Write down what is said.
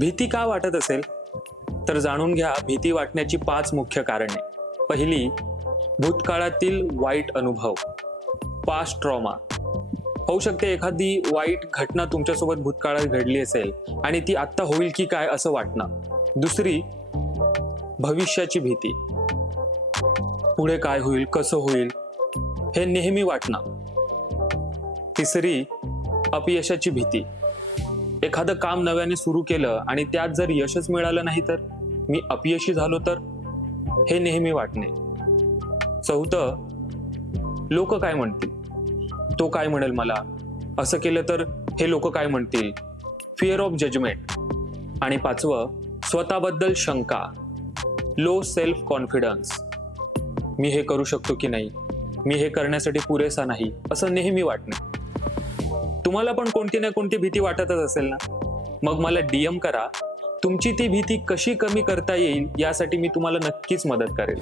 भीती का वाटत असेल? तर जाणून घ्या भीती वाटण्याची 5 मुख्य कारणे. पहिली, भूतकाळातील वाईट अनुभव, पास्ट ट्रॉमा. होऊ शकते एखादी वाईट घटना तुमच्यासोबत भूतकाळात घडली असेल आणि ती आत्ता होईल की काय असं वाटणं. दुसरी, भविष्याची भीती, पुढे काय होईल, कसं होईल हे नेहमी वाटणं. तिसरी, अपयशाची भीती, एखादं काम नव्याने सुरू केलं आणि त्यात जर यशच मिळालं नाही तर, मी अपयशी झालो तर, हे नेहमी वाटणे. चौथं, लोक काय म्हणतील, तो काय म्हणेल मला, असं केलं तर हे लोक काय म्हणतील, फिअर ऑफ जजमेंट. आणि पाचवं, स्वतःबद्दल शंका, लो सेल्फ कॉन्फिडन्स, मी हे करू शकतो की नाही, मी हे करण्यासाठी पुरेसा नाही, असं नेहमी वाटणे. तुम्हाला पण कोणती ना कोणती भीती वाटतच असेल ना? मग मला DM करा. तुमची ती भीती कशी कमी करता येईल यासाठी मी तुम्हाला नक्कीच मदत करेल.